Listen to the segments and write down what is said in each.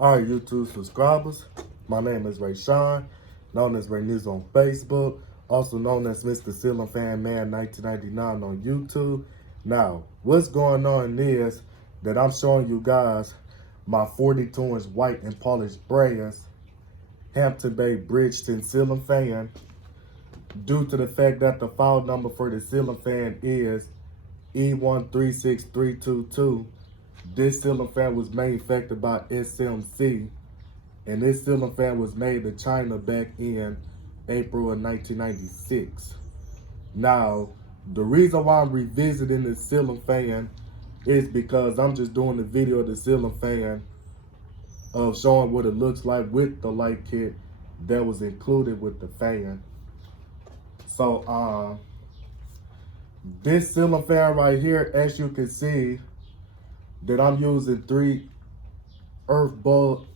All right, YouTube subscribers, my name is Ray Sean, known as Ray News on Facebook, also known as Mr. Ceiling Fan Man 1999 on YouTube. Now, what's going on is that I'm showing you guys my 42-inch white and polished brass Hampton Bay Bridgeton ceiling fan, due to the fact that the file number for the ceiling fan is E136322. This ceiling fan was manufactured by SMC, and this ceiling fan was made in China back in April of 1996. Now, the reason why I'm revisiting this ceiling fan is because I'm just doing a video of the ceiling fan of showing what it looks like with the light kit that was included with the fan. So, this ceiling fan right here, as you can see, that I'm using three earth bulb,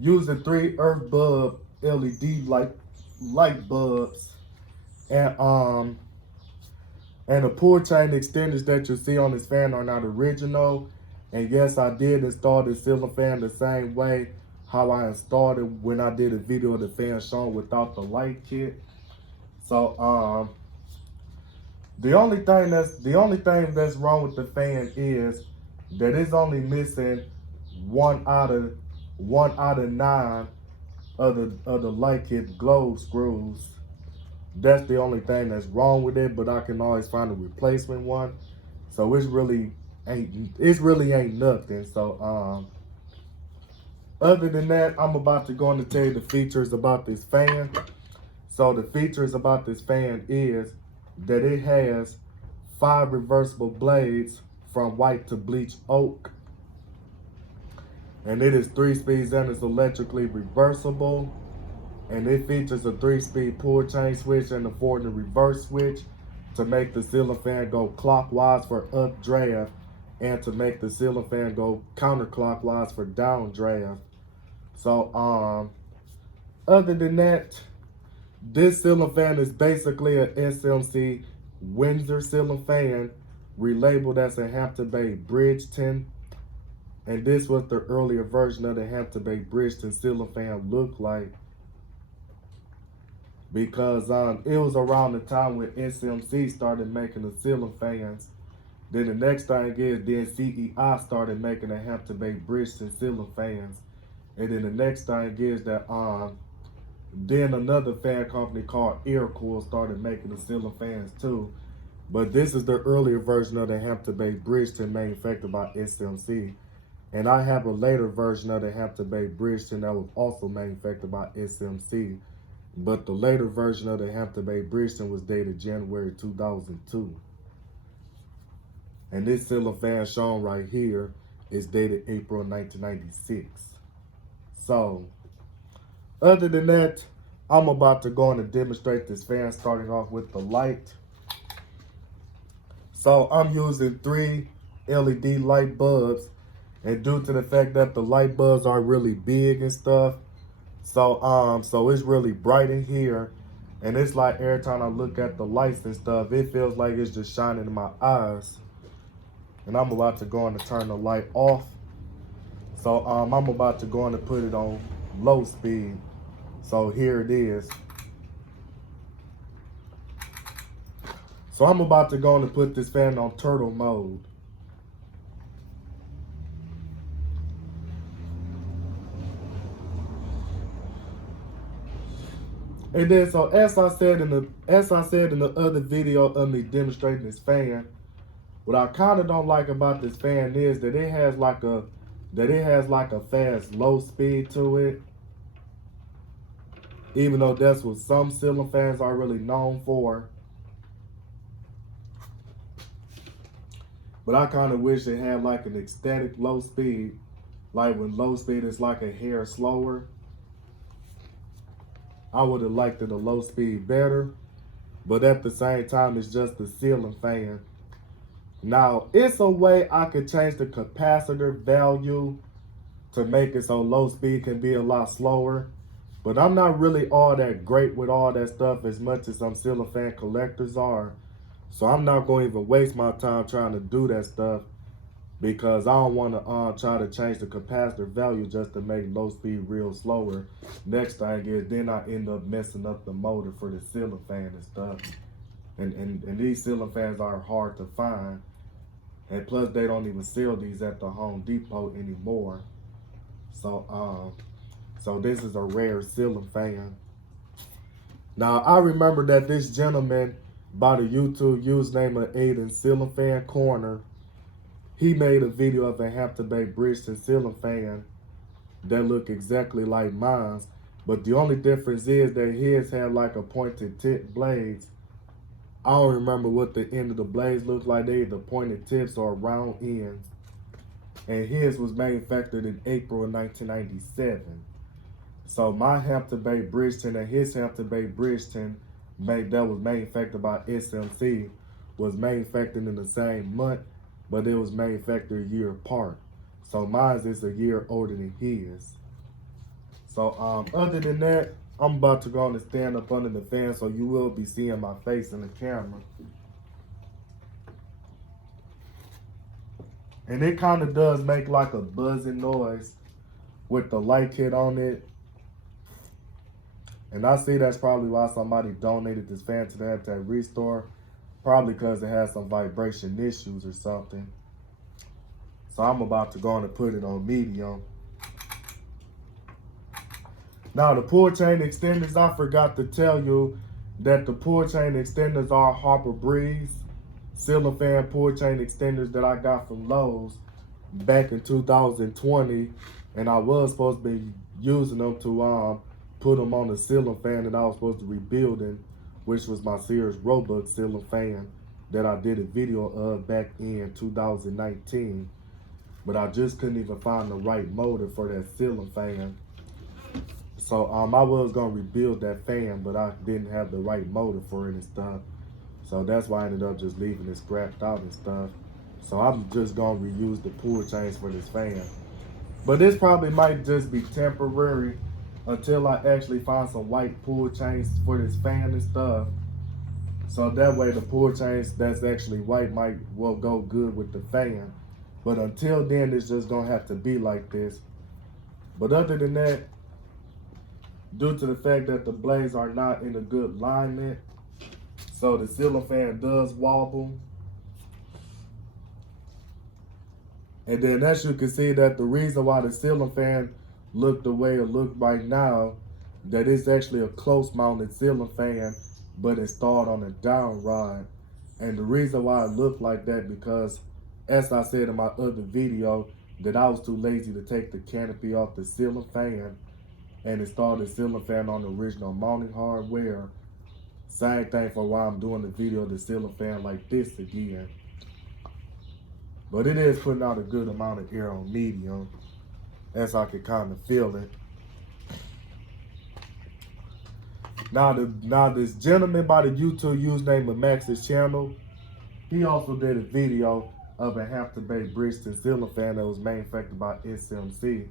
using three earth bulb LED light bulbs, and the pull chain extenders that you see on this fan are not original. And yes, I did install the ceiling fan the same way how I installed it when I did a video of the fan showing without the light kit. So the only thing that's wrong with the fan is that it's only missing one out of 9 of the light kit glow screws. That's the only thing that's wrong with it, but I can always find a replacement one. So it really ain't nothing. So other than that, I'm about to go on to tell you the features about this fan. So the features about this fan is that it has 5 reversible blades from white to bleach oak, and it is 3 speeds and is electrically reversible, and it features a 3-speed pull chain switch and a forward and reverse switch to make the ceiling fan go clockwise for updraft and to make the ceiling fan go counterclockwise for downdraft. So other than that, this ceiling fan is basically a SMC Windsor ceiling fan relabeled as a Hampton Bay Bridgeton. And this was the earlier version of the Hampton Bay Bridgeton ceiling fan looked like. Because it was around the time when SMC started making the ceiling fans. Then the next thing is, then CEI started making the Hampton Bay Bridgeton ceiling fans. And then the next thing is that then another fan company called Aircool started making the ceiling fans too. But this is the earlier version of the Hampton Bay Bridgeton manufactured by SMC. And I have a later version of the Hampton Bay Bridgeton that was also manufactured by SMC. But the later version of the Hampton Bay Bridgeton was dated January 2002. And this ceiling fan shown right here is dated April 1996. So, other than that, I'm about to go on and demonstrate this fan, starting off with the light. So I'm using 3 LED light bulbs, and due to the fact that the light bulbs are really big and stuff, so it's really bright in here, and it's like every time I look at the lights and stuff, it feels like it's just shining in my eyes. And I'm about to go on and turn the light off. So I'm about to go on and put it on low speed. So here it is. So I'm about to go on and put this fan on turtle mode. And then, so as I said in the other video of me demonstrating this fan, what I kind of don't like about this fan is that it has like a fast low speed to it. Even though that's what some ceiling fans are really known for. But I kind of wish it had like an ecstatic low speed. Like when low speed is like a hair slower. I would have liked it a low speed better. But at the same time, it's just a ceiling fan. Now, it's a way I could change the capacitor value to make it so low speed can be a lot slower. But I'm not really all that great with all that stuff as much as some ceiling fan collectors are. So I'm not going to even waste my time trying to do that stuff. because I don't want to try to change the capacitor value just to make low speed real slower. Next thing is then I end up messing up the motor for the ceiling fan and stuff. And these ceiling fans are hard to find. And plus they don't even sell these at the Home Depot anymore. So this is a rare ceiling fan. Now I remember that this gentleman by the YouTube username of Aiden Ceiling Fan Corner, he made a video of a Hampton Bridgeton ceiling fan that looked exactly like mine, but the only difference is that his had like a pointed tip blades. I don't remember what the end of the blades looked like. They either pointed tips or round ends. And his was manufactured in April of 1997. So my Hampton Bridgeton and his Hampton Bridgeton that was manufactured by SMC was manufactured in the same month, but it was manufactured a year apart. So mine is a year older than his. So other than that, I'm about to go on and stand up under the fan, so you will be seeing my face in the camera. And it kind of does make like a buzzing noise with the light kit on it. And I see that's probably why somebody donated this fan to the Habitat Restore. Probably because it has some vibration issues or something. So I'm about to go on and put it on medium. Now the pull chain extenders, I forgot to tell you that the pull chain extenders are Harper Breeze ceiling fan pull chain extenders that I got from Lowe's back in 2020. And I was supposed to be using them to put them on the ceiling fan that I was supposed to rebuild in, which was my Sears Roebuck ceiling fan that I did a video of back in 2019. But I just couldn't even find the right motor for that ceiling fan. So I was gonna rebuild that fan, but I didn't have the right motor for it and stuff. So that's why I ended up just leaving it scrapped out and stuff. So I'm just gonna reuse the pull chains for this fan. But this probably might just be temporary until I actually find some white pull chains for this fan and stuff. So that way the pull chains that's actually white will go good with the fan. But until then, it's just gonna have to be like this. But other than that, due to the fact that the blades are not in a good alignment, so the ceiling fan does wobble. And then as you can see that the reason why the ceiling fan looked the way it looked right now, that it's actually a close mounted ceiling fan, but installed on a down rod. And the reason why it looked like that because, as I said in my other video, that I was too lazy to take the canopy off the ceiling fan and install the ceiling fan on the original mounting hardware. Same thing for why I'm doing the video of the ceiling fan like this again. But it is putting out a good amount of air on medium, as I can kind of feel it. Now this gentleman by the YouTube username of Max's channel, he also did a video of a Hampton Bridgeton ceiling fan that was manufactured by SMC.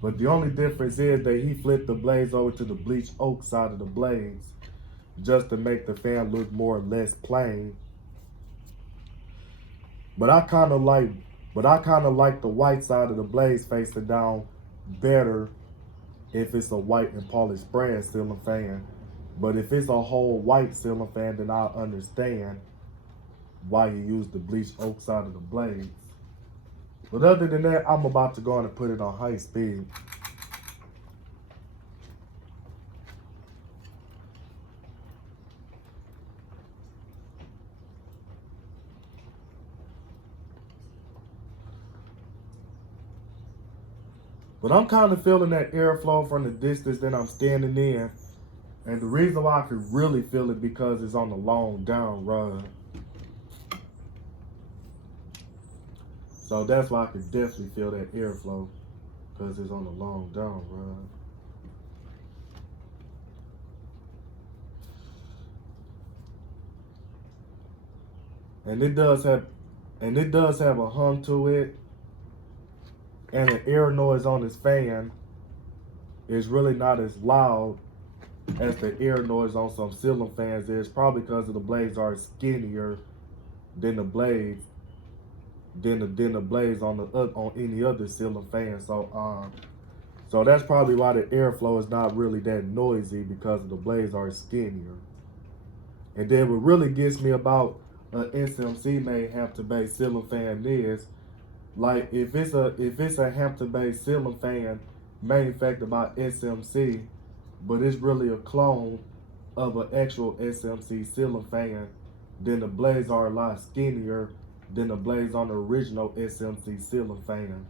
But the only difference is that he flipped the blades over to the bleached oak side of the blades, just to make the fan look more or less plain. But I kind of like the white side of the blades facing down better if it's a white and polished brand ceiling fan. But if it's a whole white ceiling fan, then I understand why you use the bleached oak side of the blades. But other than that, I'm about to go on and put it on high speed. But I'm kind of feeling that airflow from the distance that I'm standing in. And the reason why I could really feel it because it's on the long down rod. So that's why I could definitely feel that airflow, because it's on the long down rod. And it does have a hum to it. And the air noise on this fan is really not as loud as the air noise on some ceiling fans is, probably because the blades are skinnier than the blades than the blades on on any other ceiling fan. So that's probably why the airflow is not really that noisy, because the blades are skinnier. And then what really gets me about a SMC made Hampton based ceiling fan is, like, if it's a Hampton based ceiling fan manufactured by SMC, but it's really a clone of an actual SMC ceiling fan, then the blades are a lot skinnier than the blades on the original SMC ceiling fan.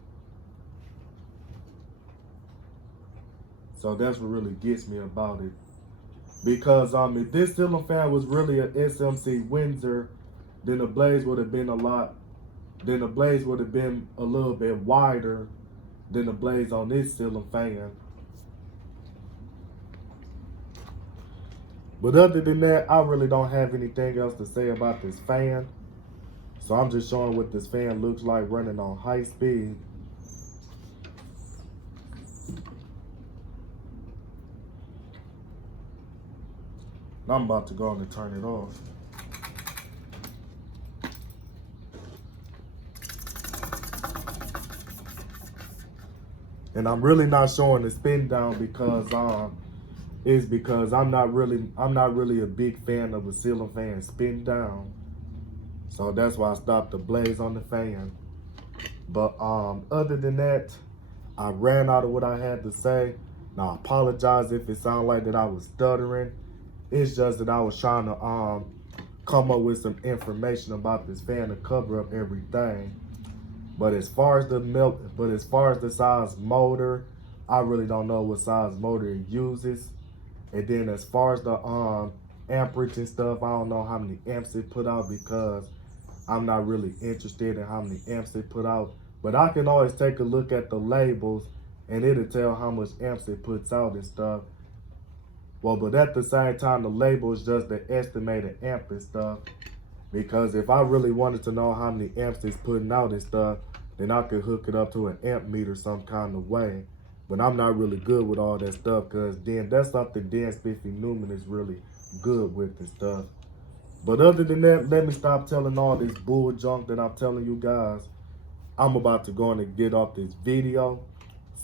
So that's what really gets me about it. Because if this ceiling fan was really a SMC Windsor, then the blades would have been a little bit wider than the blades on this ceiling fan. But other than that, I really don't have anything else to say about this fan. So I'm just showing what this fan looks like running on high speed. I'm about to go on and turn it off. And I'm really not showing the spin down because I'm not really a big fan of a ceiling fan spin down. So that's why I stopped the blaze on the fan. But other than that, I ran out of what I had to say. Now I apologize if it sounded like that I was stuttering. It's just that I was trying to come up with some information about this fan to cover up everything. But as far as the size motor, I really don't know what size motor it uses. And then as far as the amperage and stuff, I don't know how many amps it put out, because I'm not really interested in how many amps it put out. But I can always take a look at the labels and it'll tell how much amps it puts out and stuff. Well, but at the same time, the label is just the estimated amp and stuff. Because if I really wanted to know how many amps it's putting out and stuff, then I could hook it up to an amp meter some kind of way. But I'm not really good with all that stuff, because then that's something Dan Spiffy Newman is really good with and stuff. But other than that, let me stop telling all this bull junk that I'm telling you guys. I'm about to go on and get off this video.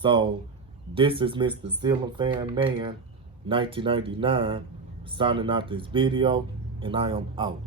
So this is Mr. Ceiling Fan Man 1999 signing out this video, and I am out.